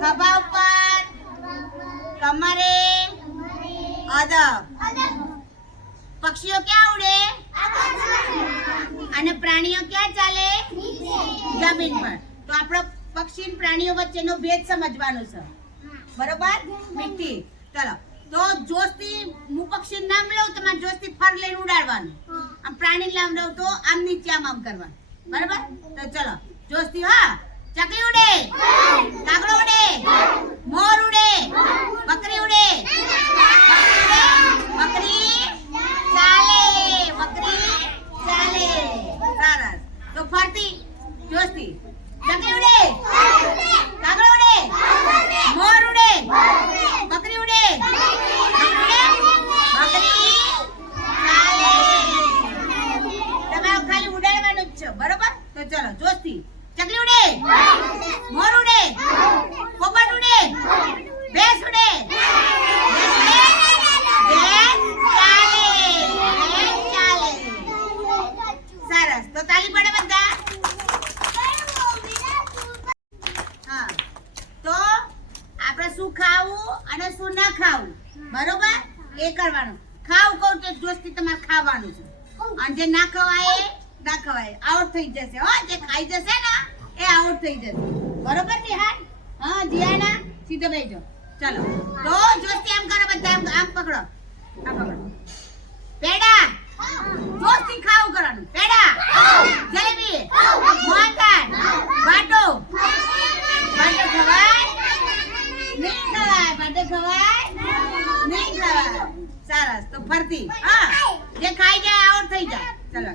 ખભા ઉપર, કમરે, અદબ. પક્ષીઓ ક્યાં ઉડે અને પ્રાણીઓ ક્યાં ચાલે? જમીન પર. તો આપણો પક્ષી અને પ્રાણીઓ વચ્ચેનો ભેદ સમજવાનો છે, બરોબર? મીઠી. ચલો, તો જોશથી હું પક્ષી નામ લઉં, તમારે જોશથી ફર લઈને ઉડાડવાનું. આમ પ્રાણી નામ લઉં તો આમ નીચે આમ કરવાનું, બરોબર? તો ચલો જોશથી. હા, ચકલી ઉડે, કાગડો ઉડે, મોર ઉડે, બકરી ઉડે, બકરી ચાલે, બકરી ચાલે. સરસ. તો ફરતી જોશથી. ચકલી ઉડે, કાગડો ઉડે, મોર ઉડે, બકરી ઉડે, બકરી ચાલે. તમે ખાલી ઉડાડવાનું જ છે, બરોબર? તો ચલો જોશથી. ચકલી ઉડે, મોર ઉડે, પોપટ ઉડે, ભેંસ ઉડે, ભેંસ ચાલે, ભેંસ ચાલે. સરસ. તો તાલી પડે બધા. હા, તો આપણે શું ખાવું અને શું ના ખાવું, બરોબર? એ કરવાનું. ખાવું કહું તો જોશથી તમારે ખાવાનું છે, અને જે ના ખવાય ના ખવાય, આઉટ થઈ જશે. હા, જે ખાઈ જશે ને એ આઉટ થઈ જશે, બરોબર? નિહાલ. હા, જીયાના સીધો બેસજો. ચલો, તો જોશથી આમ કરો બધા. આમ પકડો, આમ પકડો. પેડા જોશથી ખાવું કરવાનું. પેડા, જલેબી, મોહનથાળ, બાટો. બાટો ખવાય નહીં ખવાય? બાટો ખવાય નહીં ખવાય. સરસ. તો ફરતી. હા, જે ખાઈ જાય આઉટ થઈ જાય. ચલો.